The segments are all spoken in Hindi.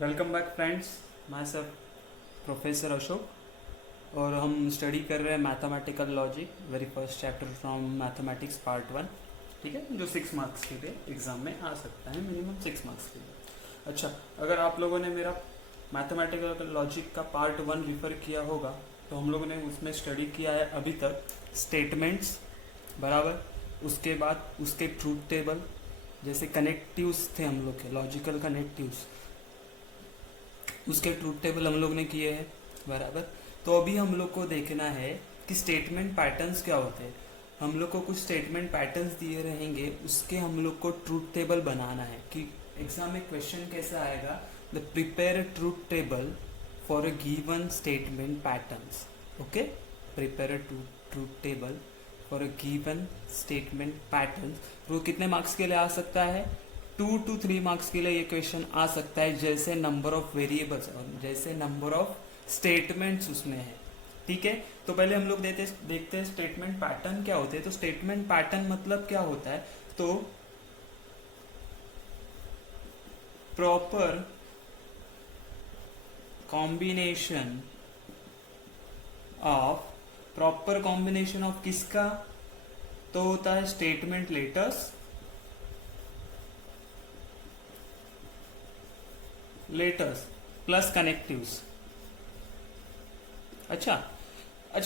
Welcome back friends. मैं सब प्रोफेसर अशोक और हम स्टडी कर रहे हैं mathematical logic very first chapter from mathematics part 1। ठीक है, जो 6 मार्क्स के लिए एग्जाम में आ सकता है, मिनिमम 6 मार्क्स के लिए। अच्छा, अगर आप लोगों ने मेरा मैथमेटिकल लॉजिक का पार्ट 1 रिफ़र किया होगा तो हम लोगों ने उसमें स्टडी किया है अभी तक स्टेटमेंट्स, बराबर। उसके बाद उसके ट्रूथ टेबल, जैसे कनेक्टिव्स थे हम लोग के लॉजिकल कनेक्टिव्स, उसके ट्रूथ टेबल हम लोग ने किए हैं, बराबर। तो अभी हम लोग को देखना है कि स्टेटमेंट पैटर्न्स क्या होते हैं। हम लोग को कुछ स्टेटमेंट पैटर्न्स दिए रहेंगे, उसके हम लोग को ट्रूथ टेबल बनाना है कि एग्जाम में क्वेश्चन कैसा आएगा। The prepare truth table for a given statement patterns. Okay, prepare truth table for a given statement patterns. वो कितने मार्क्स के लिए आ सकता है? 2 to 3 मार्क्स के लिए ये क्वेश्चन आ सकता है, जैसे नंबर ऑफ वेरिएबल्स और जैसे नंबर ऑफ स्टेटमेंट्स उसमें है। ठीक है, तो पहले हम लोग देखते हैं स्टेटमेंट पैटर्न क्या होते हैं। तो स्टेटमेंट पैटर्न मतलब क्या होता है? तो प्रॉपर कॉम्बिनेशन ऑफ किसका? तो होता है स्टेटमेंट लेटर्स प्लस कनेक्टिव्स। अच्छा,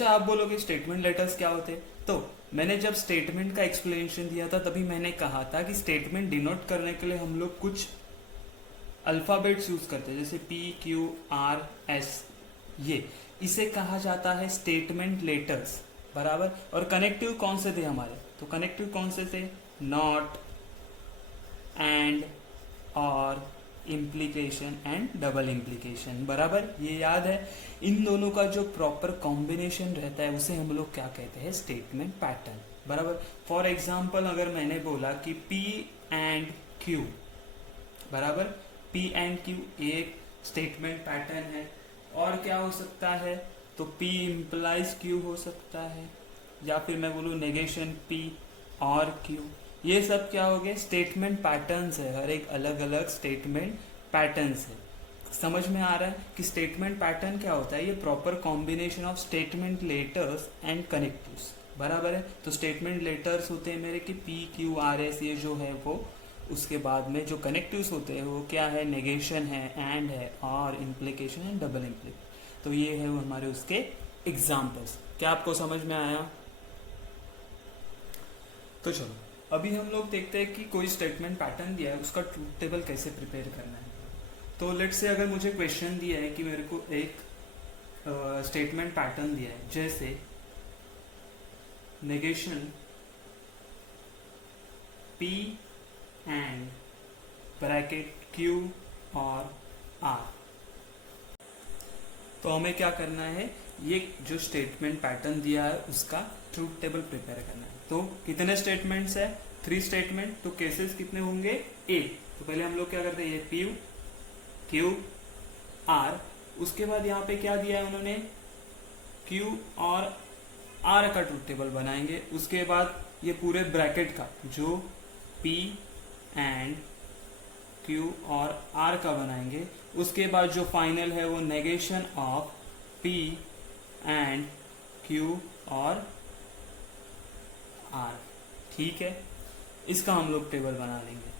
आप बोलोगे स्टेटमेंट लेटर्स क्या होते हैं? तो मैंने जब स्टेटमेंट का एक्सप्लेनेशन दिया था तभी मैंने कहा था कि स्टेटमेंट डिनोट करने के लिए हम लोग कुछ अल्फाबेट्स यूज करते हैं, जैसे PQRS। ये इसे कहा जाता है स्टेटमेंट लेटर्स, बराबर। और कनेक्टिव कौन से थे हमारे? तो कनेक्टिव कौन से थे? नॉट, एंड, और, इम्प्लीकेशन एंड डबल इम्प्लीकेशन, बराबर। ये याद है। इन दोनों का जो प्रॉपर कॉम्बिनेशन रहता है उसे हम लोग क्या कहते हैं? स्टेटमेंट पैटर्न, बराबर। फॉर एग्जाम्पल, अगर मैंने बोला कि P एंड Q, बराबर, P एंड Q एक स्टेटमेंट पैटर्न है। और क्या हो सकता है? तो P इम्प्लाइज Q हो सकता है, या फिर मैं बोलूँ नेगेशन P और Q। ये सब क्या हो गए? स्टेटमेंट पैटर्न्स है। हर एक अलग अलग स्टेटमेंट पैटर्न्स है। समझ में आ रहा है कि स्टेटमेंट पैटर्न क्या होता है? ये proper combination of statement letters and connectives, बराबर है। तो स्टेटमेंट लेटर्स होते हैं मेरे कि PQRS, ये जो है वो। उसके बाद में जो कनेक्टिव्स होते हैं वो क्या है? नेगेशन है, एंड है, और इम्प्लीकेशन एंड डबल इम्प्लीकेशन। तो ये है वो हमारे उसके एग्जाम्पल्स। क्या आपको समझ में आया? तो चलो अभी हम लोग देखते हैं कि कोई स्टेटमेंट पैटर्न दिया है, उसका ट्रूथ टेबल कैसे प्रिपेयर करना है। तो लेट्स से अगर मुझे क्वेश्चन दिया है कि मेरे को एक स्टेटमेंट पैटर्न दिया है, जैसे negation P and bracket Q और R। तो हमें क्या करना है? ये जो स्टेटमेंट पैटर्न दिया है उसका ट्रूथ टेबल प्रिपेयर करना है। तो कितने स्टेटमेंट्स है? 3 स्टेटमेंट। तो केसेस कितने होंगे? A। तो पहले हम लोग क्या करते हैं? ये P Q R। उसके बाद यहाँ पे क्या दिया है उन्होंने? Q और R का ट्रूथ टेबल बनाएंगे। उसके बाद ये पूरे ब्रैकेट का जो P एंड Q और R का बनाएंगे। उसके बाद जो फाइनल है वो negation of P and Q और R। ठीक है, इसका हम लोग टेबल बना लेंगे।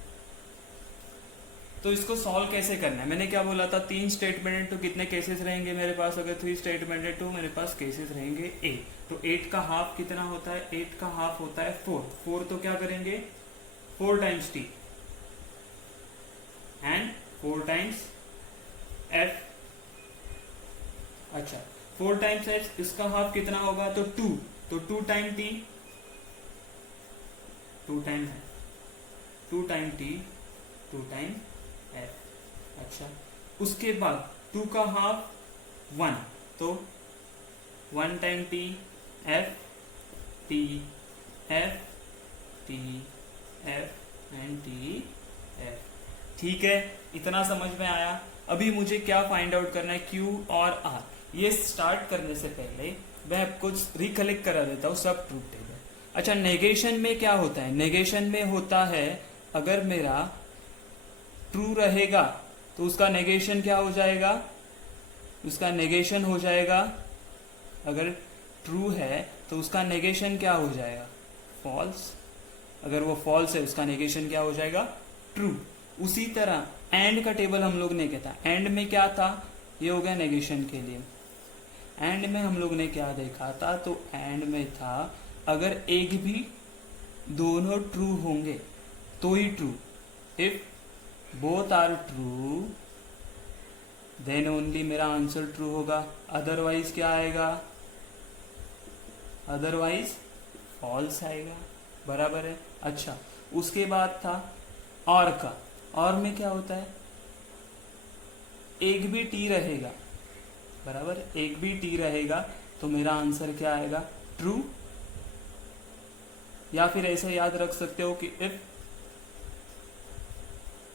तो इसको सॉल्व कैसे करना है? मैंने क्या बोला था? 3 स्टेटमेंट तो कितने केसेस रहेंगे मेरे पास? अगर 3 स्टेटमेंट है तो मेरे पास केसेस रहेंगे 8। तो 8 का हाफ कितना होता है? 8 का हाफ होता है 4। तो क्या करेंगे? 4 times T and 4 times F। अच्छा, 4 टाइम्स F, इसका हाफ कितना होगा? तो 2। तो 2 टाइम T, 2 टाइम है, 2 टाइम T, 2 टाइम F। अच्छा, उसके बाद 2 का हाफ 1, तो 1 time T F T F T F and T F। ठीक है, इतना समझ में आया। अभी मुझे क्या फाइंड आउट करना है? Q और R। ये स्टार्ट करने से पहले मैं आपको रिकलेक्ट करा देता हूँ सब ट्रूथ टेबल। अच्छा, नेगेशन में क्या होता है? नेगेशन में होता है अगर मेरा ट्रू रहेगा तो उसका नेगेशन क्या हो जाएगा, उसका नेगेशन हो जाएगा, अगर ट्रू है तो उसका नेगेशन क्या हो जाएगा, फॉल्स। अगर वो फॉल्स है उसका नेगेशन क्या हो जाएगा, ट्रू। उसी तरह एंड का टेबल हम लोग ने क्या था, एंड में क्या था, ये हो गया नेगेशन के लिए। एंड में हम लोग ने क्या देखा था, तो एंड में था अगर एक भी दोनों ट्रू होंगे तो ही true, if both are true then only मेरा आंसर ट्रू होगा, अदरवाइज क्या आएगा, अदरवाइज फॉल्स आएगा, बराबर है। अच्छा, उसके बाद था और का, और में क्या होता है, एक भी टी रहेगा, बराबर, एक भी टी रहेगा तो मेरा आंसर क्या आएगा, ट्रू। या फिर ऐसे याद रख सकते हो कि if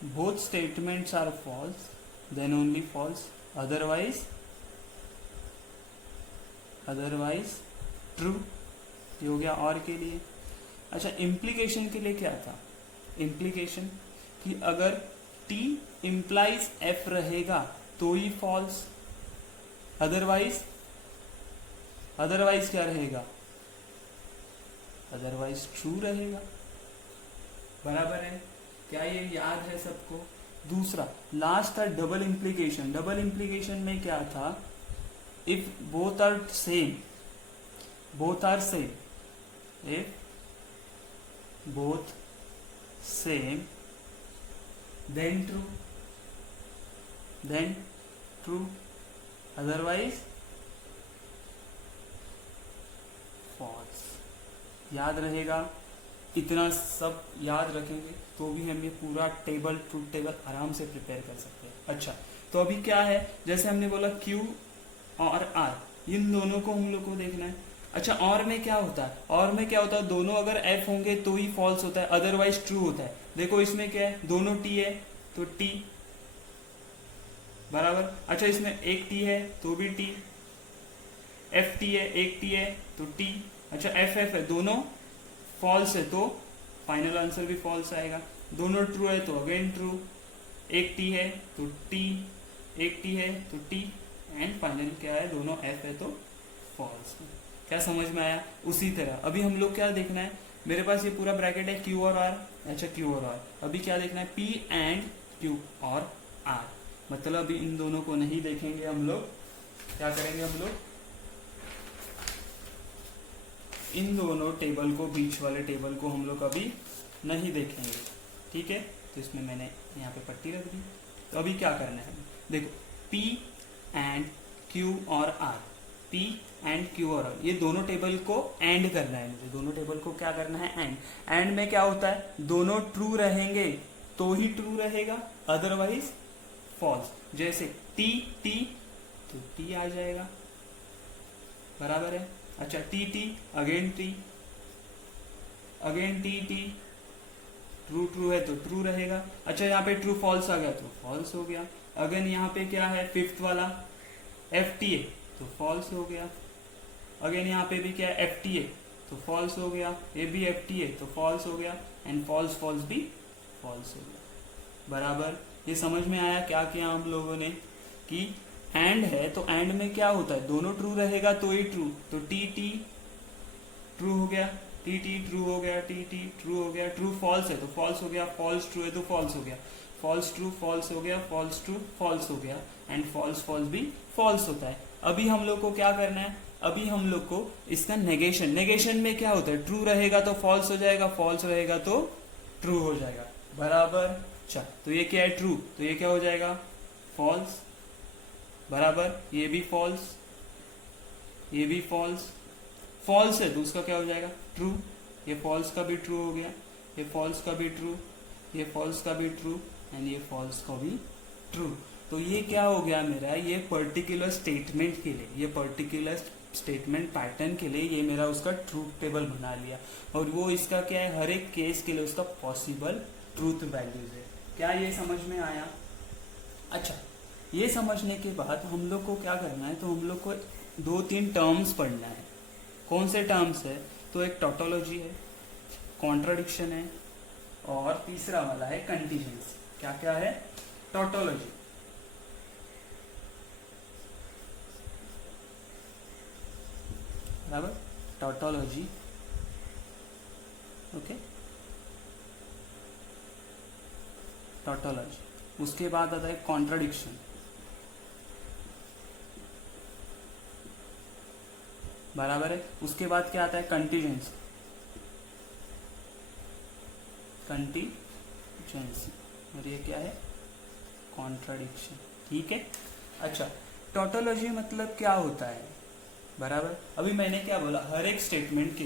both statements are false then only false, otherwise true. ये हो गया और के लिए। अच्छा, इम्प्लीकेशन के लिए क्या था, इम्प्लीकेशन कि अगर T इम्प्लाइज F रहेगा तो ही फॉल्स, अदरवाइज क्या रहेगा, अदरवाइज ट्रू रहेगा, बराबर है। क्या ये याद है सबको। दूसरा लास्ट था डबल इम्प्लीकेशन। डबल इम्प्लीकेशन में क्या था, if both are same, if both same then true, otherwise false. याद रहेगा, इतना सब याद रखेंगे तो भी हम ये पूरा टेबल, ट्रूथ टेबल आराम से प्रिपेयर कर सकते हैं। अच्छा, तो अभी क्या है, जैसे हमने बोला Q और R, इन दोनों को हम लोग को देखना है। अच्छा, और में क्या होता है, और में क्या होता है, दोनों अगर F होंगे तो ही फॉल्स होता है, अदरवाइज ट्रू होता है। देखो इसमें क्या है, दोनों T है तो T, बराबर। अच्छा, इसमें एक T है तो भी T, FT है, एक T है तो T। अच्छा, FF है, दोनों फॉल्स है तो फाइनल आंसर भी फॉल्स आएगा। दोनों ट्रू है तो अगेन ट्रू, एक T है तो T, एक T है तो T, एंड फाइनल क्या है, दोनों F है तो फॉल्स। क्या समझ में आया। उसी तरह अभी हम लोग क्या देखना है, मेरे पास ये पूरा ब्रैकेट है Q और R। अच्छा, Q और R अभी क्या देखना है, P एंड Q और R, मतलब अभी इन दोनों को नहीं देखेंगे हम लोग। क्या करेंगे हम लोग, इन दोनों टेबल को, बीच वाले टेबल को हम लोग अभी नहीं देखेंगे, ठीक है। तो इसमें मैंने यहाँ पे पट्टी रख दी। तो अभी क्या करना है, देखो P एंड Q और R, P एंड Q और R, ये दोनों टेबल को एंड करना है मुझे। दोनों टेबल को क्या करना है, एंड। एंड में क्या होता है, दोनों ट्रू रहेंगे तो ही ट्रू रहेगा, अदरवाइज फॉल्स। जैसे T तो T आ जाएगा, बराबर है। अच्छा, T again T, again T, true है तो ट्रू रहेगा। अच्छा, यहाँ पे ट्रू फॉल्स आ गया तो फॉल्स हो गया। अगेन यहाँ पे क्या है, फिफ्थ वाला FT है तो फॉल्स हो गया। अगेन यहाँ पे भी क्या है, FT है तो फॉल्स हो गया, ये भी FT है तो फॉल्स हो गया, एंड फॉल्स भी फॉल्स हो गया, बराबर। ये समझ में आया क्या किया हम लोगों ने, कि एंड है तो एंड में क्या होता है, दोनों ट्रू रहेगा तो ही ट्रू। तो T ट्रू हो गया, T ट्रू हो गया, T ट्रू हो गया। ट्रू फॉल्स है तो फॉल्स हो गया, फॉल्स ट्रू है तो फॉल्स हो गया, फॉल्स ट्रू फॉल्स हो गया, फॉल्स ट्रू फॉल्स हो गया, एंड फॉल्स भी फॉल्स होता है। अभी हम लोग को क्या करना है, अभी हम लोग को इसका नेगेशन में क्या होता है, ट्रू रहेगा तो फॉल्स हो जाएगा, फॉल्स रहेगा तो ट्रू हो जाएगा, बराबर। अच्छा, तो ये क्या है, ट्रू, तो ये क्या हो जाएगा, फॉल्स, बराबर। ये भी फॉल्स, ये भी फॉल्स, फॉल्स है तो उसका क्या हो जाएगा, ट्रू। ये फॉल्स का भी ट्रू हो गया, ये फॉल्स का भी ट्रू, ये फॉल्स का भी ट्रू, एंड ये फॉल्स का भी ट्रू। तो ये क्या हो गया मेरा, ये पर्टिकुलर स्टेटमेंट के लिए, ये पर्टिकुलर स्टेटमेंट पैटर्न के लिए ये मेरा उसका ट्रूथ टेबल बना लिया। और वो इसका क्या है, हर एक केस के लिए उसका पॉसिबल ट्रूथ वैल्यूज है। क्या ये समझ में आया। अच्छा, ये समझने के बाद हम लोग को क्या करना है, तो हम लोग को 2-3 टर्म्स पढ़ना है। कौन से टर्म्स है, तो एक टोटोलॉजी है, कॉन्ट्राडिक्शन है, और तीसरा वाला है कंटीजेंसी। क्या क्या है, टोटोलॉजी, बराबर, टोटोलॉजी, ओके, टोटोलॉजी। उसके बाद आता है कॉन्ट्राडिक्शन, बराबर है। उसके बाद क्या आता है कंटीजेंसी, कंटीजेंसी, और ये क्या है कॉन्ट्राडिक्शन, ठीक है। अच्छा, टोटोलॉजी मतलब क्या होता है, बराबर। अभी मैंने क्या बोला, हर एक स्टेटमेंट के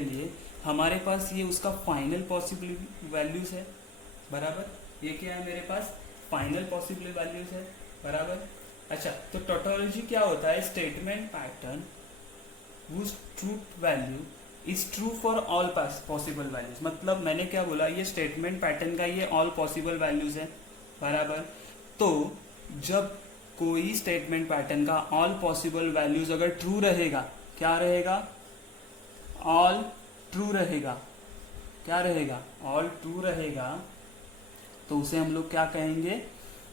लिए हमारे पास ये उसका फाइनल पॉसिबल वैल्यूज है, बराबर। ये क्या है मेरे पास, फाइनल पॉसिबल वैल्यूज है, बराबर। अच्छा, तो टोटोलॉजी क्या होता है, statement pattern whose truth value is true for all possible values। मतलब मैंने क्या बोला, ये स्टेटमेंट पैटर्न का ये ऑल पॉसिबल वैल्यूज है, बराबर। तो जब कोई स्टेटमेंट पैटर्न का ऑल पॉसिबल वैल्यूज अगर ट्रू रहेगा, क्या रहेगा, ऑल ट्रू रहेगा, क्या रहेगा, ऑल ट्रू रहेगा, तो उसे हम लोग क्या कहेंगे,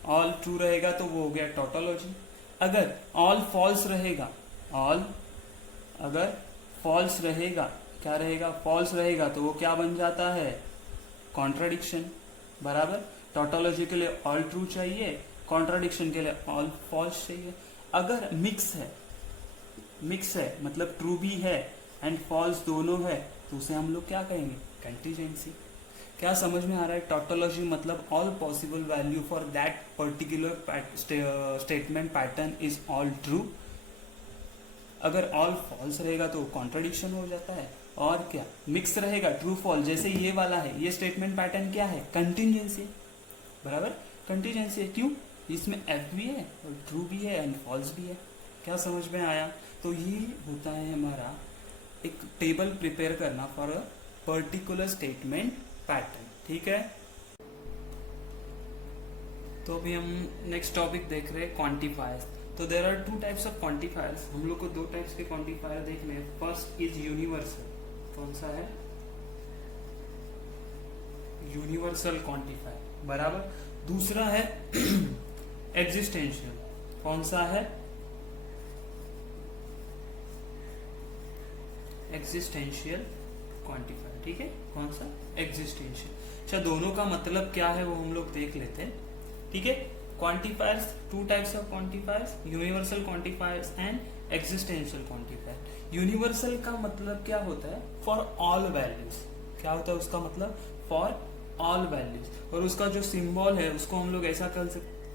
ऑल ट्रू रहेगा तो वो हो गया टोटोलॉजी। अगर ऑल फॉल्स रहेगा, ऑल अगर फॉल्स रहेगा, क्या रहेगा, फॉल्स रहेगा, तो वो क्या बन जाता है, कॉन्ट्राडिक्शन, बराबर। टोटोलॉजी के लिए ऑल ट्रू चाहिए, कॉन्ट्राडिक्शन के लिए ऑल फॉल्स चाहिए। अगर मिक्स है मतलब ट्रू भी है एंड फॉल्स दोनों है, तो उसे हम लोग क्या कहेंगे, कंटीजेंसी। क्या समझ में आ रहा है, टोटोलॉजी मतलब all possible value for that particular statement pattern is all true. अगर ऑल फॉल्स रहेगा तो कॉन्ट्राडिक्शन हो जाता है, और क्या मिक्स रहेगा, ट्रू फॉल्स, जैसे ये वाला है, ये स्टेटमेंट पैटर्न क्या है, कंटीजेंसी, बराबर, कंटीजेंसी है। क्यों, इसमें एफ भी है और ट्रू भी है एंड फॉल्स भी है। क्या समझ में आया, तो ये होता है हमारा एक टेबल प्रिपेयर करना for a particular statement pattern, ठीक है। तो अभी हम नेक्स्ट टॉपिक देख रहे हैं, क्वांटिफायर्स। तो there are two types of quantifiers, हम लोग को दो टाइप्स के क्वांटिफायर देखने हैं। फर्स्ट इज यूनिवर्सल, कौन सा है, यूनिवर्सल क्वांटिफायर, बराबर। दूसरा है एग्जिस्टेंशियल, कौन सा है, एग्जिस्टेंशियल क्वांटिफायर, ठीक है, कौन सा, एग्जिस्टेंशियल। अच्छा, दोनों का मतलब क्या है वो हम लोग देख लेते हैं, ठीक है। Quantifiers, to types of quantifiers, universal quantifiers and existential quantifier. Universal का मतलब क्या होता है, फॉर ऑल वैल्यूज, क्या होता है उसका मतलब, फॉर ऑल वैल्यूज। और उसका जो सिंबल है उसको हम लोग ऐसा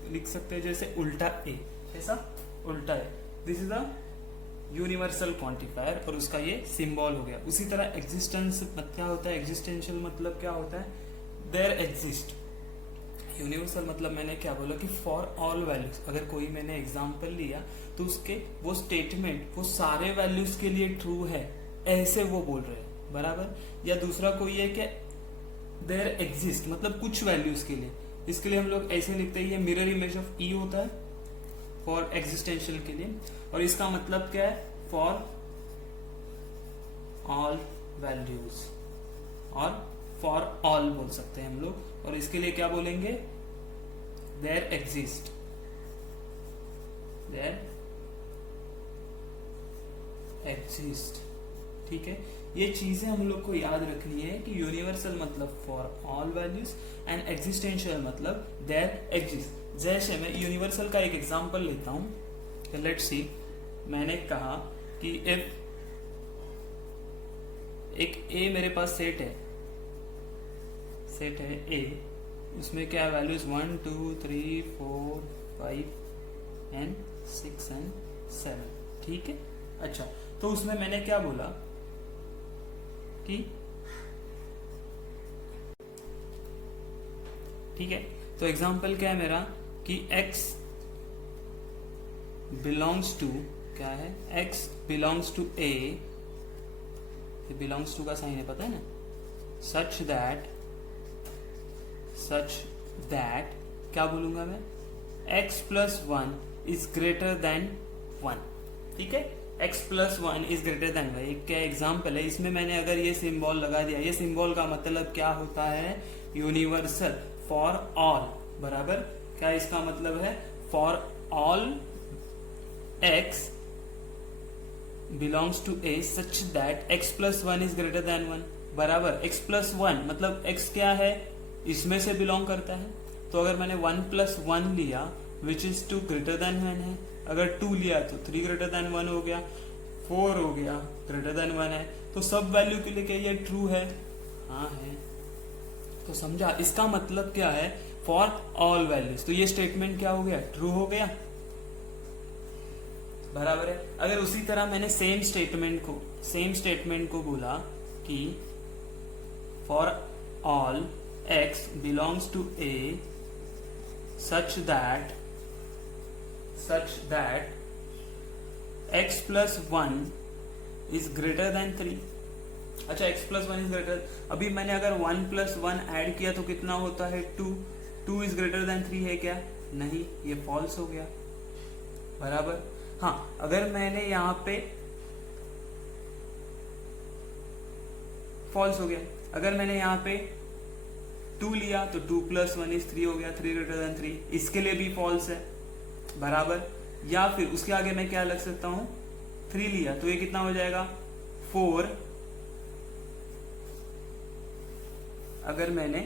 लिख सकते हैं जैसे उल्टा ए, ऐसा उल्टा A, this is the universal quantifier, और उसका ये सिंबल हो गया। उसी तरह एग्जिस्टेंस क्या होता है, एग्जिस्टेंशियल मतलब क्या होता है, देयर एग्जिस्ट। यूनिवर्सल मतलब मैंने क्या बोला कि फॉर ऑल वैल्यूज, अगर कोई मैंने एग्जांपल लिया तो उसके वो स्टेटमेंट वो सारे वैल्यूज के लिए ट्रू है, ऐसे वो बोल रहे हैं, बराबर। या दूसरा कोई है कि देयर एग्जिस्ट मतलब कुछ वैल्यूज के लिए, इसके लिए हम लोग ऐसे लिखते हैं, ये मिरर इमेज ऑफ ई होता है फॉर एग्जिस्टेंशियल के लिए, और इसका मतलब क्या है, फॉर ऑल वैल्यूज, और फॉर ऑल बोल सकते हैं हम लोग। और इसके लिए क्या बोलेंगे, देयर एग्जिस्ट, देयर एग्जिस्ट, ठीक है। ये चीजें हम लोग को याद रखनी है कि यूनिवर्सल मतलब for all values and existential मतलब देयर एग्जिस्ट। जैसे मैं यूनिवर्सल का एक एग्जांपल लेता हूं, लेट्स सी, मैंने कहा कि इफ एक ए मेरे पास सेट है ए, उसमें क्या वैल्यूज 1 2 3 4 5 एंड 6 एंड 7, ठीक है। अच्छा, तो उसमें मैंने क्या बोला कि, ठीक है, तो एग्जांपल क्या है मेरा कि x बिलोंग्स टू, क्या है, x belongs to a, belongs to का साइन है पता है ना, सच दैट क्या बोलूंगा मैं, x plus 1 is greater then 1, ठीक है, x plus 1 is greater then 1। एक क्या एग्जाम्पल है, इसमें मैंने अगर ये सिंबल लगा दिया, ये सिंबल का मतलब क्या होता है, यूनिवर्सल, फॉर ऑल, बराबर। क्या इसका मतलब है, for all x belongs to a such that x plus one is greater than one, बराबर x प्लस वन मतलब x क्या है, इसमें से बिलोंग करता है। तो अगर मैंने वन प्लस वन लिया which is two greater than one है, अगर टू लिया तो थ्री ग्रेटर देन वन हो गया, फोर हो गया ग्रेटर देन वन है। तो सब वैल्यू के लिए क्या ये ट्रू है? हाँ है। तो समझा, इसका मतलब क्या है, फॉर ऑल वैल्यूज। तो ये स्टेटमेंट क्या हो गया, ट्रू हो गया, बराबर है। अगर उसी तरह मैंने सेम स्टेटमेंट को बोला कि for all x belongs to a such that x plus one is greater than three. अच्छा, x plus one is greater, अभी मैंने अगर वन प्लस वन ऐड किया तो कितना होता है, two is greater than three है क्या? नहीं, ये फॉल्स हो गया, बराबर। हाँ, अगर मैंने यहाँ पे फॉल्स हो गया, अगर मैंने यहाँ पे टू लिया तो two plus one is three हो गया, थ्री ग्रेटर देन थ्री, इसके लिए भी फॉल्स है, बराबर। या फिर उसके आगे मैं क्या लग सकता हूं, थ्री लिया तो ये कितना हो जाएगा, फोर। अगर मैंने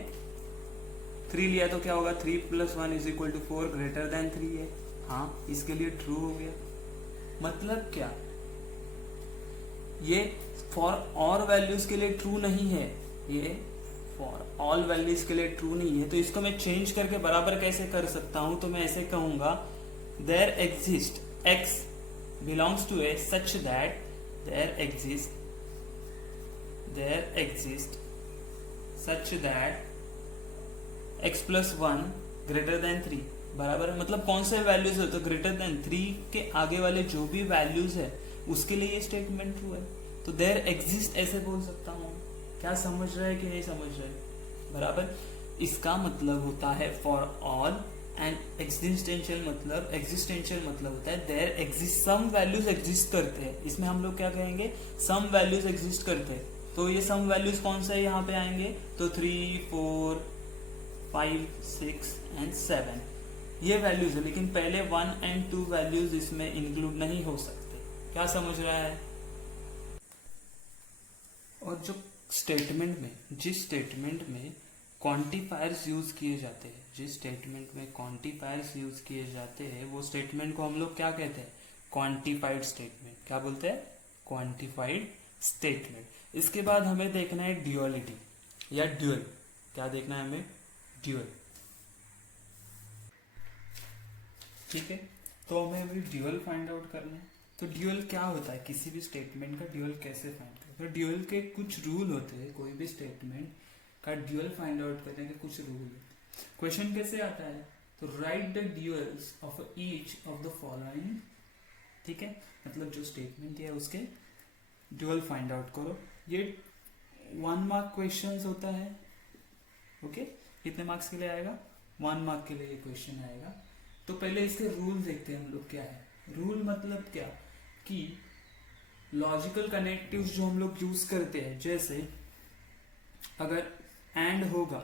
थ्री लिया तो क्या होगा, three plus one is equal to four, greater than three है। हाँ, इसके लिए ट्रू हो गया। मतलब क्या, ये फॉर और वैल्यूज के लिए ट्रू नहीं है, ये फॉर ऑल वैल्यूज के लिए ट्रू नहीं है। तो इसको मैं चेंज करके बराबर कैसे कर सकता हूं, तो मैं ऐसे कहूंगा there exist x belongs to a such that there exist such that x plus one greater than three, बराबर है। मतलब कौन से वैल्यूज है, तो ग्रेटर देन थ्री के आगे वाले जो भी वैल्यूज है उसके लिए ये स्टेटमेंट ट्रू है। तो देयर एग्जिस्ट ऐसे बोल सकता हूं। क्या समझ रहा है कि नहीं समझ रहे, बराबर। इसका मतलब होता है फॉर ऑल, एंड एग्जिस्टेंशियल मतलब होता है there exist some values exist करते हैं। इसमें हम लोग क्या कहेंगे, सम वैल्यूज एग्जिस्ट करते हैं। तो ये सम वैल्यूज कौन से यहाँ पे आएंगे, तो 3, 4, 5, 6 एंड 7 ये वैल्यूज है। लेकिन पहले 1 एंड 2 वैल्यूज इसमें इंक्लूड नहीं हो सकते। क्या समझ रहा है। और जो स्टेटमेंट में, जिस स्टेटमेंट में क्वांटिफायर्स यूज किए जाते हैं, वो स्टेटमेंट को हम लोग क्या कहते हैं, क्वांटिफाइड स्टेटमेंट। क्या बोलते हैं, क्वांटिफाइड स्टेटमेंट। इसके बाद हमें देखना है ड्यूअलिटी या ड्यूअल। क्या देखना है हमें, ड्यूअल। ठीक है, तो हमें अभी ड्यूअल फाइंड आउट करना है। तो ड्यूअल क्या होता है, किसी भी स्टेटमेंट का ड्यूअल कैसे फाइंड करें। तो ड्यूअल के कुछ रूल होते हैं, कोई भी स्टेटमेंट का ड्यूअल फाइंड आउट करने के कुछ रूल होते हैं। क्वेश्चन कैसे आता है, तो write the duals of each of the following. ठीक है, मतलब जो स्टेटमेंट दिया है उसके ड्यूअल फाइंड आउट करो। ये 1 मार्क क्वेश्चन होता है। ओके, कितने मार्क्स के लिए आएगा, 1 मार्क के लिए ये क्वेश्चन आएगा। तो पहले इसके रूल देखते हैं हम लोग क्या है। रूल मतलब क्या, कि लॉजिकल कनेक्टिव्स जो हम लोग यूज करते हैं, जैसे अगर एंड होगा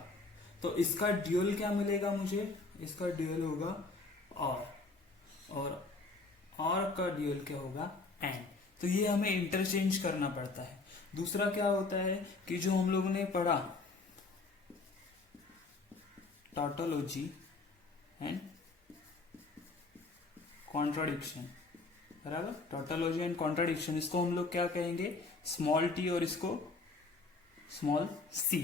तो इसका ड्यूअल क्या मिलेगा मुझे, इसका ड्यूअल होगा और का ड्यूअल क्या होगा, एंड। तो ये हमें इंटरचेंज करना पड़ता है। दूसरा क्या होता है कि जो हम लोगों ने पढ़ा टॉटोलॉजी एंड कॉन्ट्राडिक्शन, बराबर। टॉटोलॉजी एंड कॉन्ट्राडिक्शन, इसको हम लोग क्या कहेंगे, स्मॉल टी और इसको स्मॉल सी।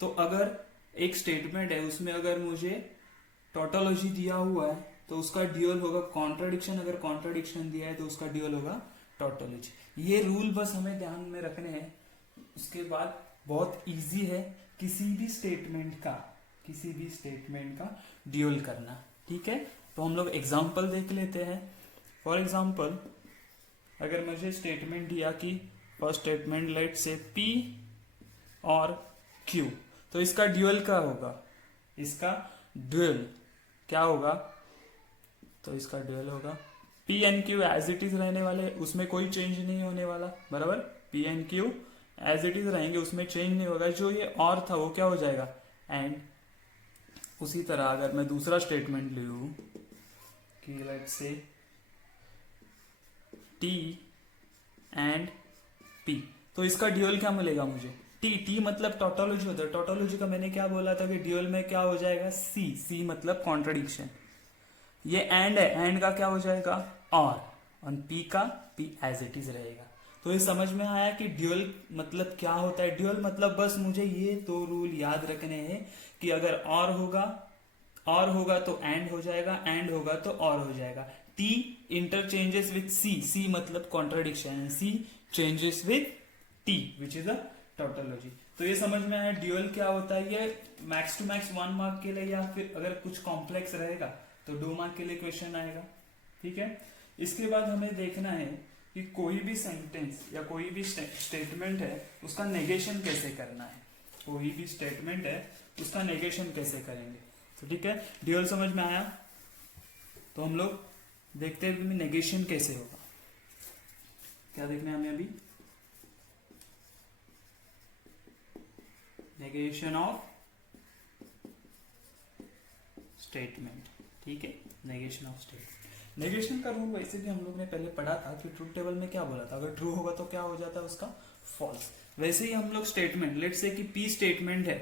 तो अगर एक स्टेटमेंट है उसमें अगर मुझे टॉटोलॉजी दिया हुआ है तो उसका ड्यूअल होगा कॉन्ट्राडिक्शन, अगर कॉन्ट्राडिक्शन दिया है तो उसका ड्यूअल होगा टॉटोलॉजी। ये रूल बस हमें ध्यान में रखने हैं। उसके बाद बहुत इजी है किसी भी स्टेटमेंट का ड्यूअल करना। ठीक है, तो हम लोग एग्जांपल देख लेते हैं। फॉर एग्जांपल, अगर मुझे स्टेटमेंट दिया कि फर्स्ट स्टेटमेंट लेट से P और Q, तो इसका ड्यूअल क्या होगा, इसका ड्यूअल क्या होगा, तो इसका ड्यूअल होगा P and Q as it is रहने वाले, उसमें कोई चेंज नहीं होने वाला, बराबर। P and Q as it is रहेंगे, उसमें चेंज नहीं होगा। जो ये और था वो क्या हो जाएगा, एंड। उसी तरह अगर मैं दूसरा स्टेटमेंट लूं कि let's say T and P. तो इसका ड्यूअल क्या मिलेगा मुझे? टी। टी मतलब टोटोलॉजी होता है। टोटोलॉजी का मैंने क्या बोला था कि ड्यूअल में क्या हो जाएगा? सी। सी मतलब कॉन्ट्रडिक्शन। ये एंड है, एंड का क्या हो जाएगा? और पी का पी एज इट इज रहेगा। तो ये समझ में आया कि ड्यूअल मतलब क्या होता है। ड्यूअल मतलब बस मुझे ये दो रूल याद रखने हैं कि अगर और होगा तो एंड हो जाएगा, एंड होगा तो और हो जाएगा। T interchanges with C. C मतलब contradiction, C changes with T which is a tautology. तो ये समझ में आया ड्यूअल क्या होता है। ये मैक्स टू मैक्स 1 मार्क के लिए, या फिर अगर कुछ कॉम्प्लेक्स रहेगा तो 2 मार्क के लिए क्वेश्चन आएगा। ठीक है। इसके बाद हमें देखना है कि कोई भी सेंटेंस या कोई भी स्टेटमेंट है उसका नेगेशन कैसे करना है। कोई भी स्टेटमेंट है उसका नेगेशन कैसे करेंगे। तो ठीक है, ड्यूअल समझ में आया। तो हम लोग देखते हैं नेगेशन कैसे होगा। क्या देखना है हमें अभी? Negation of statement. ठीक है, नेगेशन ऑफ स्टेटमेंट। नेगेशन का रूल वैसे भी हम लोग ने पहले पढ़ा था कि ट्रूथ टेबल में क्या बोला था, अगर ट्रू होगा तो क्या हो जाता है उसका? फॉल्स। वैसे ही हम लोग स्टेटमेंट, लेट्स से कि पी स्टेटमेंट है,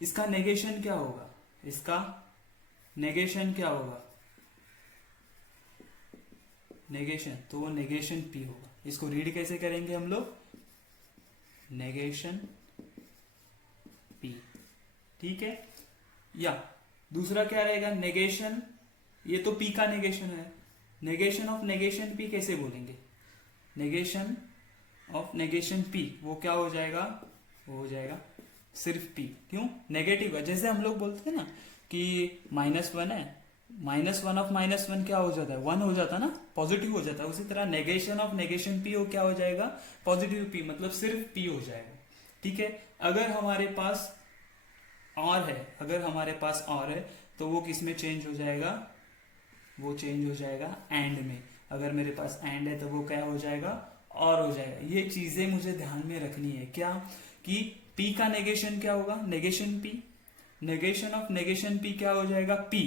इसका नेगेशन क्या होगा? इसका नेगेशन क्या होगा? नेगेशन, तो वो नेगेशन पी होगा। इसको रीड कैसे करेंगे हम लोग? Negation P. ठीक है। या दूसरा क्या रहेगा? नेगेशन, ये तो पी का नेगेशन है। नेगेशन ऑफ नेगेशन पी कैसे बोलेंगे? नेगेशन ऑफ नेगेशन पी वो क्या हो जाएगा? वो हो जाएगा सिर्फ पी। क्यों? नेगेटिव है। जैसे हम लोग बोलते हैं ना कि -1 है, -1 ऑफ -1 क्या हो जाता है? 1 हो जाता है ना, पॉजिटिव हो जाता है। उसी तरह नेगेशन ऑफ नेगेशन पी वो क्या हो जाएगा? पॉजिटिव पी, मतलब सिर्फ पी हो जाएगा। ठीक है। अगर हमारे पास और है, अगर हमारे पास और है तो वो किस में चेंज हो जाएगा? वो चेंज हो जाएगा एंड में। अगर मेरे पास एंड है तो वो क्या हो जाएगा? और हो जाएगा। ये चीजें मुझे ध्यान में रखनी है। क्या? कि पी का नेगेशन क्या होगा? Negation P. Negation of negation P क्या हो जाएगा? पी।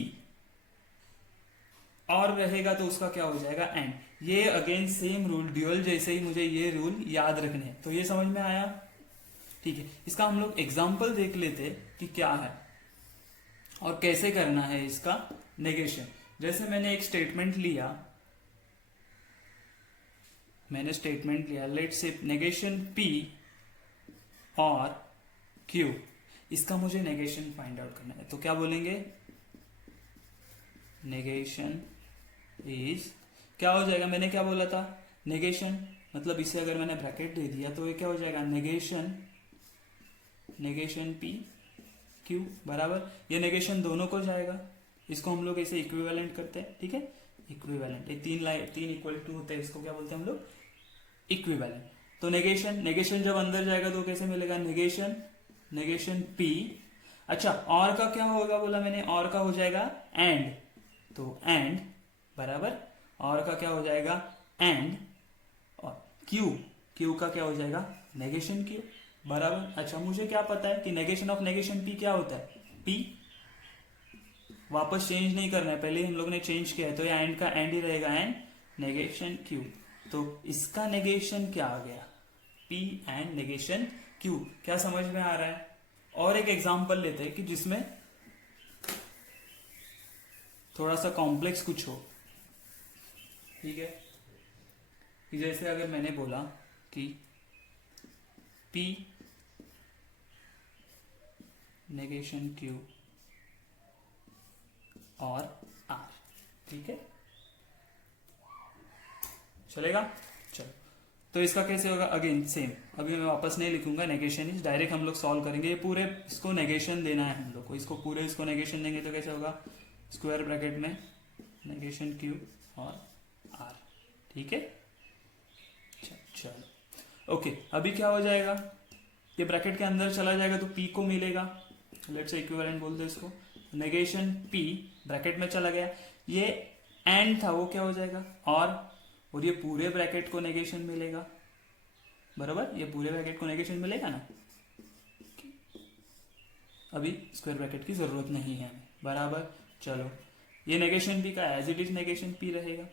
और रहेगा तो उसका क्या हो जाएगा? एंड। ये अगेन सेम रूल, ड्यूअल जैसे ही मुझे ये रूल याद रखने हैं। तो ये समझ में आया। ठीक है। इसका हम लोग एग्जाम्पल देख लेते कि क्या है और कैसे करना है इसका नेगेशन। जैसे मैंने एक स्टेटमेंट लिया, लेट्स से नेगेशन पी और क्यू, इसका मुझे नेगेशन फाइंड आउट करना है। तो क्या बोलेंगे? नेगेशन इज, क्या हो जाएगा? मैंने क्या बोला था? नेगेशन मतलब इसे अगर मैंने ब्रैकेट दे दिया तो ये क्या हो जाएगा? नेगेशन पी क्यू बराबर, ये नेगेशन दोनों को जाएगा। इसको हम लोग ऐसे इक्विवेलेंट करते हैं। ठीक है, इक्विवेलेंट, ये तीन इक्वल टू होते हैं, इसको क्या बोलते हैं हम लोग? इक्विवेलेंट। तो नेगेशन जब अंदर जाएगा तो कैसे मिलेगा? Negation P. अच्छा, और का क्या होगा बोला मैंने? और का हो जाएगा एंड। तो एंड बराबर, और का क्या हो जाएगा? एंड। और क्यू का क्या हो जाएगा? नेगेशन क्यू बराबर। अच्छा, मुझे क्या पता है कि नेगेशन ऑफ नेगेशन पी क्या होता है? पी। वापस चेंज नहीं करना है, पहले ही हम लोग ने चेंज किया है, तो ये एंड का एंड ही रहेगा, एंड नेगेशन क्यू। तो इसका नेगेशन क्या आ गया? P and negation Q. क्या समझ में आ रहा है? और एक एग्जांपल लेते हैं कि जिसमें थोड़ा सा कॉम्प्लेक्स कुछ हो। ठीक है, कि जैसे अगर मैंने बोला कि पी नेगेशन क्यू और आर। ठीक है, चलेगा? चलो, तो इसका कैसे होगा? अगेन सेम, अभी मैं वापस नहीं लिखूंगा नेगेशन इज, डायरेक्ट हम लोग सॉल्व करेंगे। ये पूरे इसको नेगेशन देना है हम लोग को, इसको पूरे इसको नेगेशन देंगे तो कैसे होगा? स्क्वायर ब्रैकेट में नेगेशन क्यू और आर। ठीक है, चलो ओके। अभी क्या हो जाएगा? ये ब्रैकेट के अंदर चला जाएगा तो पी को मिलेगा, लेट्स से इक्विवेलेंट बोल दो इसको। नेगेशन पी ब्रैकेट में चला गया, ये एंड था वो क्या हो जाएगा? और ये पूरे ब्रैकेट को नेगेशन मिलेगा बराबर, ये पूरे ब्रैकेट को नेगेशन मिलेगा ना। अभी स्क्वायर ब्रैकेट की जरूरत नहीं है हमें बराबर। चलो, ये नेगेशन पी का as it is negation P रहेगा।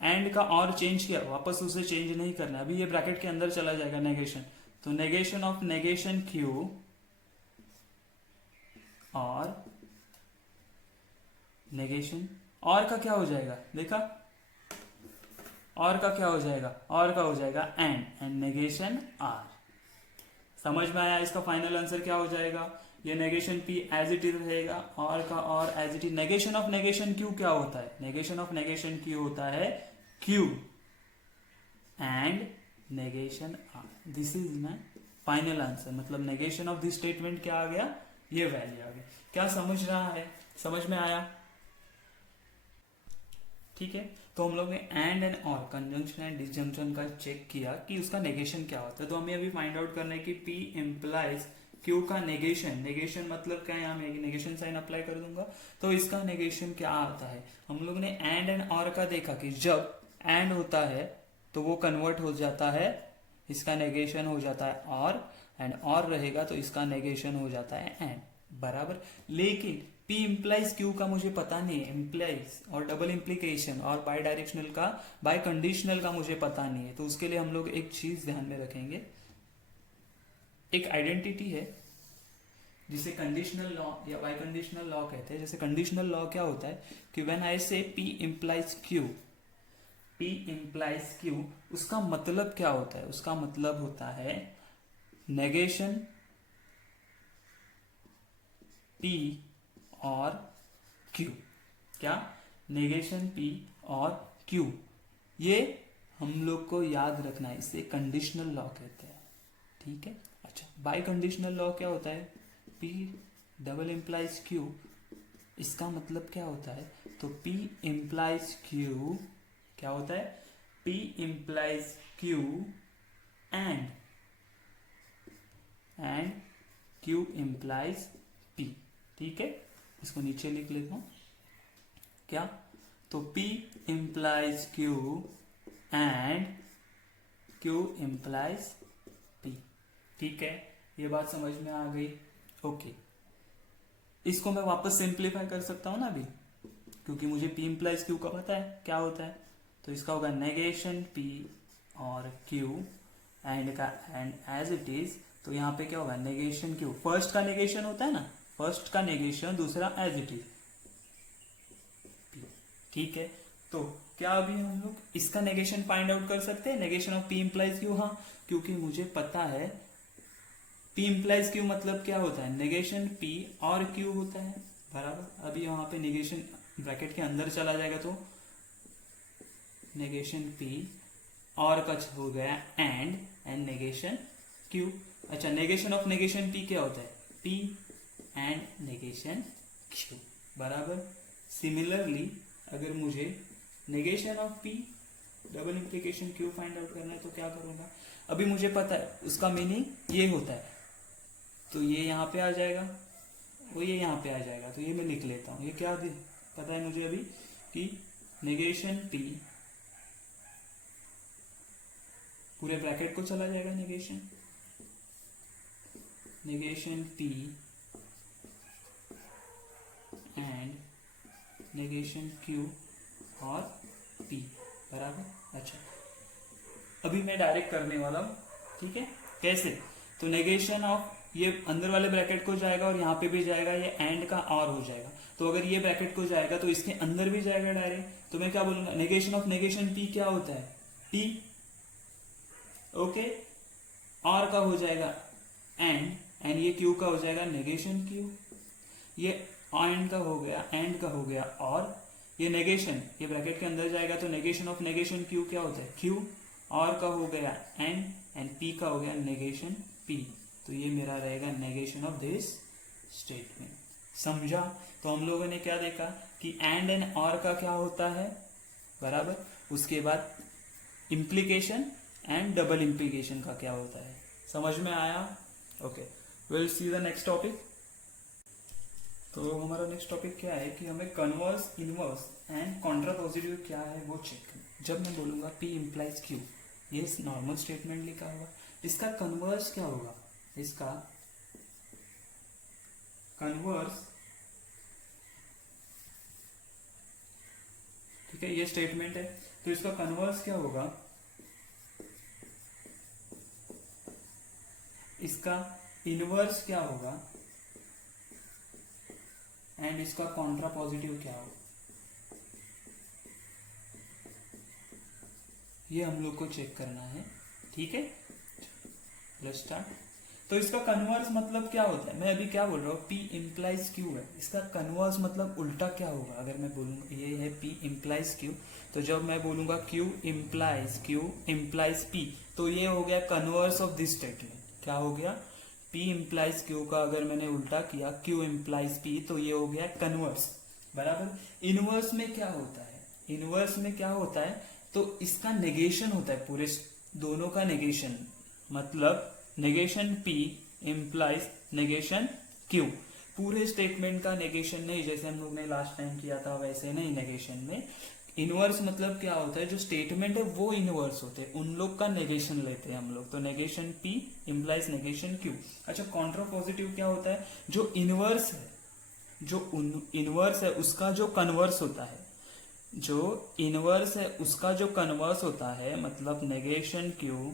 एंड का और चेंज किया, वापस उसे चेंज नहीं करना, अभी ये ब्रैकेट के अंदर चला जाएगा नेगेशन, तो नेगेशन ऑफ नेगेशन क्यू और नेगेशन, और का क्या हो जाएगा देखा, और का क्या हो जाएगा, और का हो जाएगा एंड नेगेशन आर। समझ में आया, इसका फाइनल आंसर क्या हो जाएगा, ये negation P as it is रहेगा, और का और as it is. Negation of negation Q क्या होता है, नेगेशन ऑफ नेगेशन क्यू होता है Q and negation R. This is my final answer, मतलब नेगेशन ऑफ दिस स्टेटमेंट क्या आ गया, ये वैल्यू आ गई। क्या समझ रहा है, समझ में आया, ठीक है। तो हम लोग ने एंड और कंजंक्शन एंड डिसजंक्शन का चेक किया कि उसका नेगेशन क्या होता है। तो हमें अभी फाइंड आउट करना है कि P इम्प्लाइज Q का नेगेशन, नेगेशन मतलब क्या है, यहाँ मैं नेगेशन साइन अप्लाई कर दूंगा, तो इसका नेगेशन क्या आता है। हम लोग ने एंड और का देखा कि जब एंड होता है तो वो कन्वर्ट हो जाता है, इसका नेगेशन हो जाता है और, एंड और रहेगा तो इसका नेगेशन हो जाता है एंड, बराबर। लेकिन P इम्प्लाइज Q का मुझे पता नहीं है, इम्प्लाइज और डबल इम्प्लीकेशन और बाई डायरेक्शनल का, बाई कंडीशनल का मुझे पता नहीं है। तो उसके लिए हम लोग एक चीज ध्यान में रखेंगे, एक आइडेंटिटी है जिसे कंडीशनल लॉ या बाई कंडीशनल लॉ कहते हैं। जैसे कंडीशनल लॉ क्या होता है कि व्हेन आई से P implies Q, P implies Q, उसका मतलब क्या होता है, उसका मतलब होता है नेगेशन P और Q, क्या, नेगेशन P और Q, ये हम लोग को याद रखना है, इसे कंडीशनल लॉ कहते हैं, ठीक है। अच्छा, बाय कंडीशनल लॉ क्या होता है, P डबल इम्प्लाइज Q, इसका मतलब क्या होता है, तो P इम्प्लाइज Q क्या होता है, P implies Q and Q implies P, ठीक है। इसको नीचे लिख लेता हूं, क्या, तो P implies Q and Q implies P, ठीक है। ये बात समझ में आ गई, ओके। इसको मैं वापस सिंप्लीफाई कर सकता हूं ना अभी, क्योंकि मुझे P इम्प्लाइज Q का पता है क्या होता है, तो इसका होगा नेगेशन P और Q एंड का एंड एज इट इज, तो यहाँ पे क्या होगा, नेगेशन Q, फर्स्ट का नेगेशन होता है ना, फर्स्ट का नेगेशन, दूसरा एज इट इज, ठीक है। तो क्या अभी हम लोग इसका नेगेशन फाइंड आउट कर सकते हैं, negation of P implies Q, हाँ, क्योंकि मुझे पता है P इम्प्लाइज Q मतलब क्या होता है, नेगेशन P और Q होता है, बराबर। अभी यहाँ पे नेगेशन ब्रैकेट के अंदर चला जाएगा तो नेगेशन P और कच हो गया एंड नेगेशन Q। अच्छा, नेगेशन ऑफ नेगेशन P क्या होता है, P एंड नेगेशन Q, बराबर। सिमिलरली अगर मुझे negation of P double implication Q find out करना है तो क्या करूंगा, अभी मुझे पता है उसका मीनिंग ये होता है, तो ये यहाँ पे आ जाएगा, वो ये यहाँ पे आ जाएगा, तो ये मैं लिख लेता हूँ। ये क्या पता है मुझे अभी कि नेगेशन P, पूरे ब्रैकेट को चला जाएगा negation, negation P and negation Q और P, बराबर। अच्छा, अभी मैं डायरेक्ट करने वाला हूं, ठीक है। कैसे, तो नेगेशन ऑफ, ये अंदर वाले ब्रैकेट को जाएगा और यहाँ पे भी जाएगा, ये एंड का और हो जाएगा, तो अगर ये ब्रैकेट को जाएगा तो इसके अंदर भी जाएगा डायरेक्ट, तो मैं क्या बोलूंगा, नेगेशन ऑफ नेगेशन P क्या होता है, P, ओके, और का हो जाएगा एंड ये Q का हो जाएगा नेगेशन Q, ये एंड का हो गया, एंड का हो गया, और ये नेगेशन, ये ब्रैकेट के अंदर जाएगा तो नेगेशन ऑफ नेगेशन Q क्या होता है, Q, और का हो गया एंड P का हो गया नेगेशन P, तो ये मेरा रहेगा नेगेशन ऑफ दिस स्टेटमेंट, समझा। तो हम लोगों ने क्या देखा कि एंड और का क्या होता है, बराबर। उसके बाद इम्प्लीकेशन एंड डबल इम्प्लीकेशन का क्या होता है, समझ में आया, okay. Will see the next topic. तो हमारा नेक्स्ट टॉपिक क्या है कि हमें कन्वर्स, इनवर्स एंड कॉन्ट्रापोजिटिव क्या है वो चेक करना। जब मैं बोलूंगा P इम्प्लाइज Q, ये नॉर्मल स्टेटमेंट लिखा होगा, इसका कन्वर्स क्या होगा, इसका कन्वर्स, ठीक है, ये स्टेटमेंट है तो इसका कन्वर्स क्या होगा, इसका इनवर्स क्या होगा एंड इसका कॉन्ट्रा पॉजिटिव क्या होगा, ये हम लोग को चेक करना है। ठीक है, लेट्स स्टार्ट। तो इसका कन्वर्स मतलब क्या होता है, मैं अभी क्या बोल रहा हूँ, P इम्प्लाइज Q है, इसका कन्वर्स मतलब उल्टा क्या होगा। अगर मैं बोलूंगा ये है P इम्प्लाइज Q, तो जब मैं बोलूंगा Q इम्प्लाइज P, तो ये हो गया कन्वर्स ऑफ दिस स्टेटमेंट। क्या हो गया, P इम्प्लाइज Q का अगर मैंने उल्टा किया Q इम्प्लाइज P, तो ये हो गया कन्वर्स। बराबर। इनवर्स में क्या होता है, इनवर्स में क्या होता है, तो इसका नेगेशन होता है, पूरे दोनों का नेगेशन, मतलब negation P implies negation Q। पूरे स्टेटमेंट का नेगेशन नहीं, जैसे हम लोग ने लास्ट टाइम किया था वैसे नहीं। नेगेशन में इनवर्स मतलब क्या होता है, जो स्टेटमेंट है वो इनवर्स होते हैं, उन लोग का नेगेशन लेते हैं हम लोग। तो negation P implies negation Q। अच्छा, कॉन्ट्रा पॉजिटिव क्या होता है, जो इनवर्स है, जो इनवर्स है उसका जो कन्वर्स होता है, जो इनवर्स है उसका जो कन्वर्स होता है, मतलब नेगेशन Q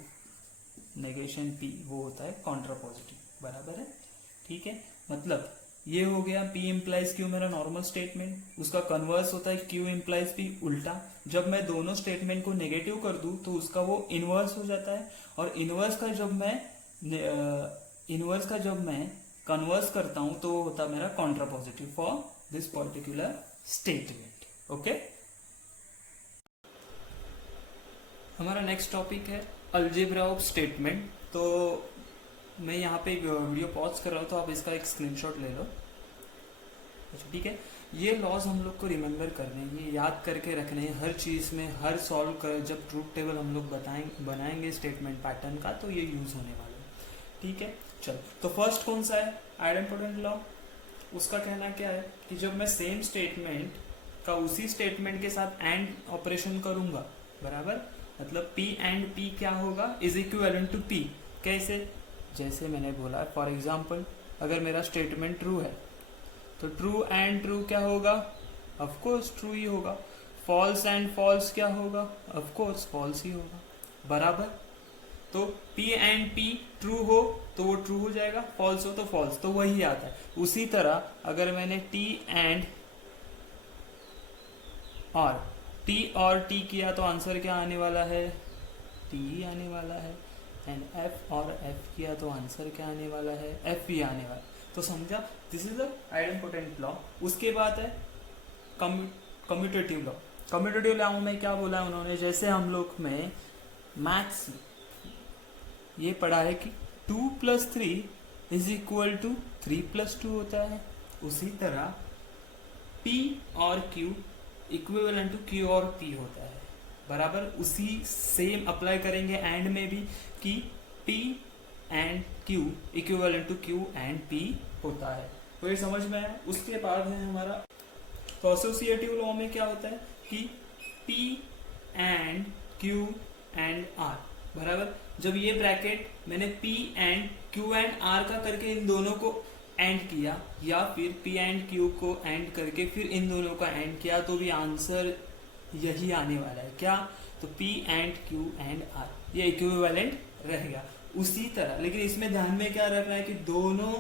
नेगेशन P, वो होता है कॉन्ट्रा पॉजिटिव। बराबर है, ठीक है। मतलब ये हो गया P इम्प्लाइज Q मेरा नॉर्मल स्टेटमेंट, उसका कन्वर्स होता है Q इम्प्लाइज P उल्टा। जब मैं दोनों स्टेटमेंट को नेगेटिव कर दूं तो उसका वो इनवर्स हो जाता है, और इनवर्स का जब मैं कन्वर्स करता हूं तो वो होता है मेरा Contra positive for this particular statement. Okay, हमारा नेक्स्ट टॉपिक है अलजेब्रा ऑफ स्टेटमेंट। तो मैं यहाँ पे वीडियो पॉज कर रहा हूँ, तो आप इसका एक स्क्रीनशॉट ले लो। अच्छा, ठीक है। ये लॉज हम लोग को रिमेम्बर करने हैं, ये याद करके रखने हैं हर चीज़ में, हर सॉल्व कर जब ट्रूथ टेबल हम लोग बनाएंगे स्टेटमेंट पैटर्न का, तो ये यूज होने वाला है। ठीक है, चल। तो फर्स्ट कौन सा है, आइडेंटिपोटेंट लॉ। उसका कहना क्या है कि जब मैं सेम स्टेटमेंट का उसी स्टेटमेंट के साथ एंड ऑपरेशन करूंगा, बराबर, मतलब P एंड P क्या होगा, इज इक्विवेलेंट टू P। कैसे, जैसे मैंने बोला, फॉर एग्जाम्पल अगर मेरा स्टेटमेंट ट्रू है तो ट्रू एंड ट्रू क्या होगा, ऑफ कोर्स ट्रू ही होगा। फॉल्स एंड फॉल्स क्या होगा, ऑफ कोर्स फॉल्स ही होगा। बराबर। तो P एंड P ट्रू हो तो वो ट्रू हो जाएगा, फॉल्स हो तो फॉल्स, तो वही आता है। उसी तरह अगर मैंने T और T किया तो आंसर क्या आने वाला है, T ही आने वाला है। एंड F और F किया तो आंसर क्या आने वाला है, F ही आने वाला है। तो समझा, दिस इज द आइडेंटिपोटेंट लॉ। उसके बाद है कम्यूटेटिव लॉ। कम्यूटेटिव लॉ में क्या बोला है उन्होंने, जैसे हम लोग में मैथ्स ये पढ़ा है कि 2 + 3 इज इक्वल टू 3 + 2 होता है, उसी तरह P और Q इक्विवेलेंट टू Q और P होता है। बराबर। उसी सेम अप्लाई करेंगे एंड में भी कि P and Q equivalent to Q and P होता है। तो ये समझ में आया। उसके बाद है हमारा, तो एसोसिएटिव लॉ में क्या होता है कि P and Q and R, बराबर। जब ये ब्रैकेट मैंने P and Q and R का करके इन दोनों को एंड किया, या फिर P एंड Q को एंड करके फिर इन दोनों का एंड किया, तो भी आंसर यही आने वाला है। क्या, तो P and Q and R ये इक्विवेलेंट रहेगा। उसी तरह, लेकिन इसमें ध्यान में क्या रखना है कि दोनों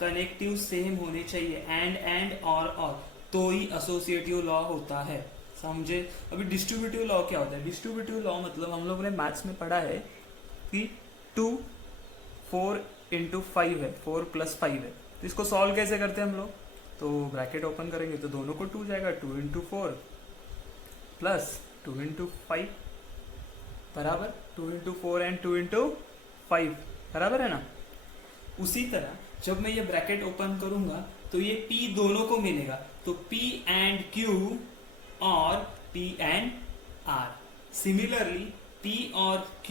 कनेक्टिव सेम होने चाहिए, एंड और, तो ही एसोसिएटिव लॉ होता है। समझे। अभी डिस्ट्रीब्यूटिव लॉ क्या होता है, डिस्ट्रीब्यूटिव लॉ मतलब हम लोगों ने मैथ्स में पढ़ा है कि 2 4 × 5 है, 4 + 5 है। तो इसको सॉल्व कैसे करते हैं हम लोग, तो ब्रैकेट ओपन करेंगे तो दोनों को 2 जाएगा, 2 × 4 प्लस 2 × 5, बराबर। 2 × 4 एंड 2 × 5, बराबर है ना। उसी तरह जब मैं ये ब्रैकेट ओपन करूंगा तो ये P दोनों को मिलेगा, तो P एंड Q और P and R। Similarly P और Q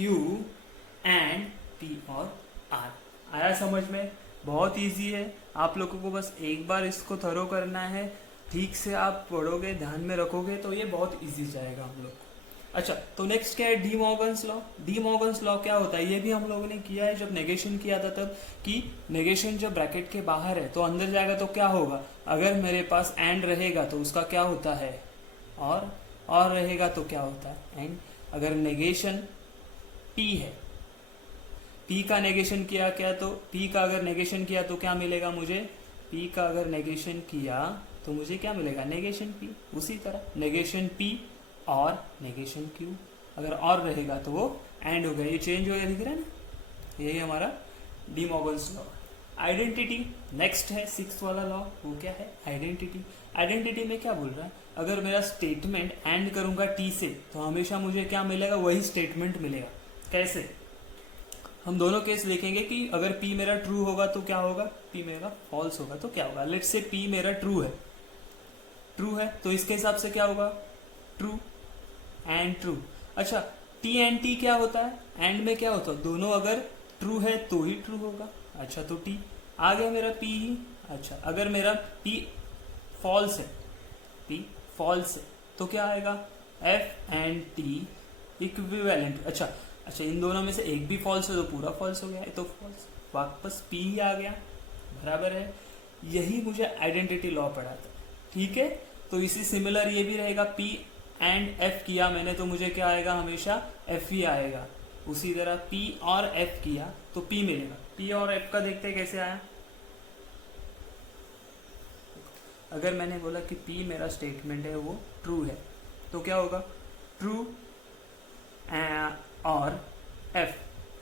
एंड P और R। आया समझ में, बहुत इजी है। आप लोगों को बस एक बार इसको थरो करना है, ठीक से आप पढ़ोगे, ध्यान में रखोगे तो ये बहुत इजी जाएगा हम लोग। अच्छा, तो नेक्स्ट क्या है, D Morgan's law. D Morgan's law क्या होता है, ये भी हम लोगों ने किया है जब नेगेशन किया था तब, कि नेगेशन जब ब्रैकेट के बाहर है तो अंदर जाएगा तो क्या होगा, अगर मेरे पास एंड रहेगा तो उसका क्या होता है, और रहेगा तो क्या होता है एंड। अगर नेगेशन p है, p का नेगेशन किया क्या, तो p का अगर नेगेशन किया तो क्या मिलेगा मुझे, p का अगर नेगेशन किया तो मुझे क्या मिलेगा, नेगेशन p। उसी तरह नेगेशन p और नेगेशन q, अगर और रहेगा तो वो एंड हो गया। ये चेंज हो गया, दिख रहा है ना, यही हमारा D Morgan's law. Identity next है, सिक्स्थ वाला लॉ, वो क्या है, आइडेंटिटी। आइडेंटिटी में क्या बोल रहा है, अगर मेरा स्टेटमेंट एंड करूंगा टी से तो हमेशा मुझे क्या मिलेगा, वही स्टेटमेंट मिलेगा। कैसे, हम दोनों केस देखेंगे कि अगर p मेरा ट्रू होगा तो क्या होगा, p मेरा फॉल्स होगा तो क्या होगा। लेट्स से p मेरा ट्रू है तो इसके हिसाब से क्या होगा, ट्रू एंड ट्रू। अच्छा, t एंड t क्या होता है, एंड में क्या होता है, दोनों अगर ट्रू है तो ही ट्रू होगा। अच्छा, तो t आ गया मेरा p ही। अच्छा, अगर मेरा p फॉल्स है तो क्या आएगा, f एंड t इक्विवेलेंट। अच्छा, इन दोनों में से एक भी फॉल्स है तो पूरा फॉल्स हो गया, तो फॉल्स, वापस p ही आ गया, बराबर है। यही मुझे आइडेंटिटी लॉ पढ़ा था, ठीक है। तो इसी सिमिलर ये भी रहेगा, p एंड f किया मैंने तो मुझे क्या आएगा, हमेशा f ही आएगा। उसी तरह p और f किया तो p मिलेगा। p और f का देखते हैं कैसे आया। अगर मैंने बोला कि p मेरा स्टेटमेंट है वो ट्रू है तो क्या होगा, ट्रू और f,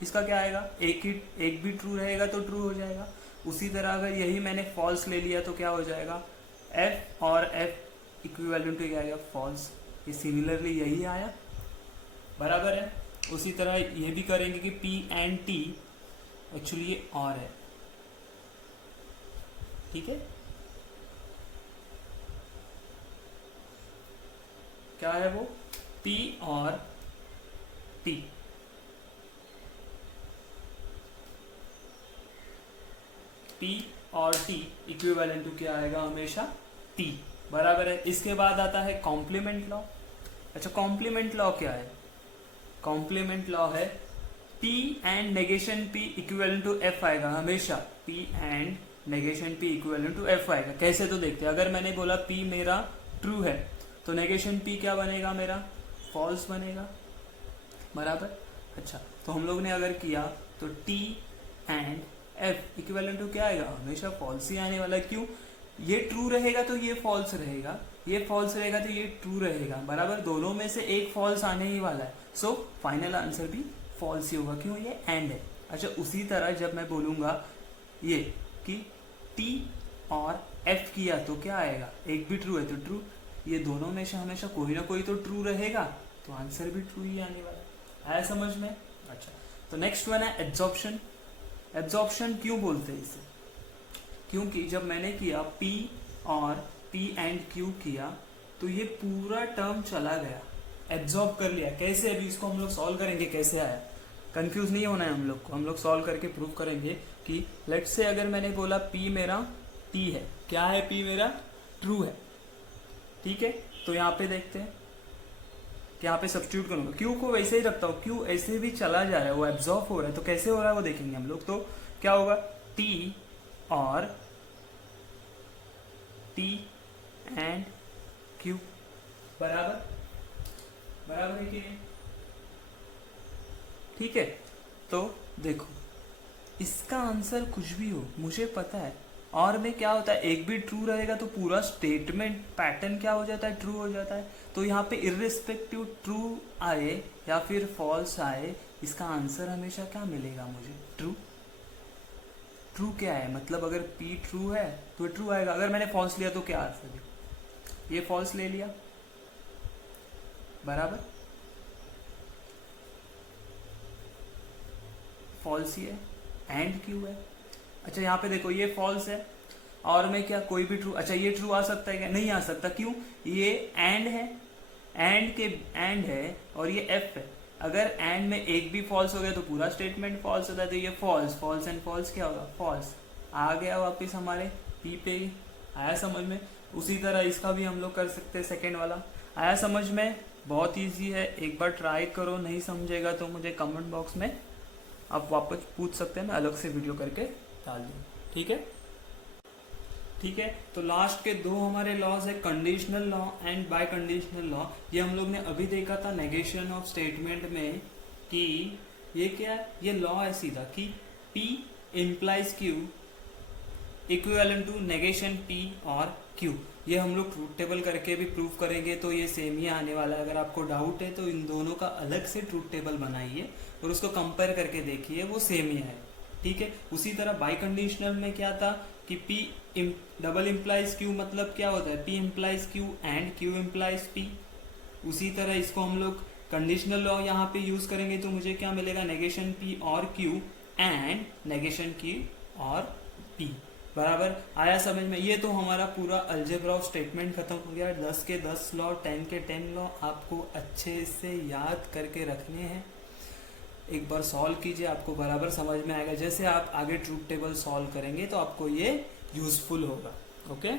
इसका क्या आएगा, एक भी ट्रू रहेगा तो ट्रू हो जाएगा। उसी तरह अगर यही मैंने फॉल्स ले लिया तो क्या हो जाएगा, f और f इक्विवेलेंट टू क्या आएगा, फॉल्स। ये सिमिलरली यही आया, बराबर है। उसी तरह ये भी करेंगे कि p एंड t एक्चुअली ये और है, ठीक है। क्या है वो, p और t, p और t इक्विवेलेंट टू क्या आएगा, हमेशा t, बराबर है। इसके बाद आता है कॉम्प्लीमेंट लॉ। अच्छा, कॉम्प्लीमेंट लॉ क्या है, कॉम्प्लीमेंट लॉ है p and negation p equivalent to f आएगा हमेशा, p and negation p equivalent to f आएगा। कैसे, तो देखते हैं। अगर मैंने बोला p मेरा ट्रू है तो नेगेशन p क्या बनेगा, मेरा फॉल्स बनेगा, बराबर। अच्छा, तो हम लोग ने अगर किया तो t and f equivalent to क्या आएगा, हमेशा फॉल्स ही आने वाला है। क्यों, ये ट्रू रहेगा तो ये फॉल्स रहेगा, ये फॉल्स रहेगा तो ये ट्रू रहेगा, बराबर। दोनों में से एक फॉल्स आने ही वाला है, सो फाइनल आंसर भी फॉल्स ही होगा। क्यों, ये एंड है। अच्छा, उसी तरह जब मैं बोलूंगा ये कि t और f किया तो क्या आएगा, एक भी ट्रू है तो ट्रू, ये दोनों में से हमेशा कोई ना कोई तो ट्रू रहेगा, तो आंसर भी ट्रू ही आने वाला है। आया समझ में। अच्छा, तो नेक्स्ट वन है एब्जॉर्प्शन। एब्जॉर्प्शन क्यों बोलते हैं इसे, क्योंकि जब मैंने किया p और p एंड q किया तो ये पूरा टर्म चला गया, एब्जॉर्ब कर लिया। कैसे, अभी इसको हम लोग सॉल्व करेंगे, कैसे आया, कंफ्यूज नहीं होना है हम लोग को। हम लोग सॉल्व करके प्रूव करेंगे कि लेट्स से अगर मैंने बोला p मेरा t है, क्या है, p मेरा ट्रू है, ठीक है। तो यहाँ पे देखते हैं कि यहाँ पे सब्स्टिट्यूट करूंगा, q को वैसे ही रखता हूँ, q ऐसे भी चला जा रहा है, वो एब्जॉर्ब हो रहा है। तो कैसे हो रहा है वो देखेंगे हम लोग। तो क्या होगा, t और t एंड q, बराबर है कि नहीं, ठीक है। तो देखो, इसका आंसर कुछ भी हो मुझे पता है, और में क्या होता है, एक भी ट्रू रहेगा तो पूरा स्टेटमेंट पैटर्न क्या हो जाता है, ट्रू हो जाता है। तो यहाँ पे इर्रिस्पेक्टिव ट्रू आए या फिर फॉल्स आए, इसका आंसर हमेशा क्या मिलेगा मुझे, ट्रू। ट्रू क्या है, मतलब अगर p ट्रू है तो ट्रू आएगा। अगर मैंने फॉल्स लिया तो क्या आंसर है, ये फॉल्स ले लिया, बराबर, फॉल्स ही है, एंड क्यों है। अच्छा, यहाँ पे देखो ये फॉल्स है और में क्या, कोई भी ट्रू। अच्छा, ये ट्रू आ सकता है क्या, नहीं आ सकता। क्यों, ये एंड है, एंड के एंड है और ये एफ है। अगर एंड में एक भी फॉल्स हो गया तो पूरा स्टेटमेंट फॉल्स होता है। तो ये फॉल्स एंड फॉल्स क्या होगा, फॉल्स। आ गया वापस हमारे पी पे, आया समझ में। उसी तरह इसका भी हम लोग कर सकते हैं, सेकेंड वाला। आया समझ में, बहुत ईजी है, एक बार ट्राई करो। नहीं समझेगा तो मुझे कमेंट बॉक्स में आप वापस पूछ सकते हैं, मैं अलग से वीडियो करके डाल दूँ, ठीक है। ठीक है। तो लास्ट के दो हमारे लॉज है, conditional law and bye conditional law. ये हम लोग ने अभी देखा था नेगेशन ऑफ स्टेटमेंट में कि ये क्या है, ये लॉ है सीधा कि P implies Q equivalent to negation P और Q। ये हम लोग ट्रूथ टेबल करके भी प्रूव करेंगे, तो ये सेम ही आने वाला है। अगर आपको डाउट है तो इन दोनों का अलग से ट्रूथ टेबल बनाइए और उसको कंपेयर करके देखिए, वो सेम ही है, ठीक है। उसी तरह बाई कंडीशनल में क्या था कि P डबल इम्प्लाइज Q मतलब क्या होता है, P implies Q and Q implies P। उसी तरह इसको हम लोग कंडीशनल लॉ यहाँ पे यूज करेंगे तो मुझे क्या मिलेगा, नेगेशन P और Q एंड नेगेशन Q और P। बराबर आया समझ में। ये तो हमारा पूरा अलजेब्रा ऑफ स्टेटमेंट खत्म हो गया। 10 के 10 लॉ, 10 के 10 लॉ आपको अच्छे से याद करके रखने हैं। एक बार सॉल्व कीजिए, आपको बराबर समझ में आएगा। जैसे आप आगे ट्रूथ टेबल सॉल्व करेंगे तो आपको ये यूजफुल होगा। ओके।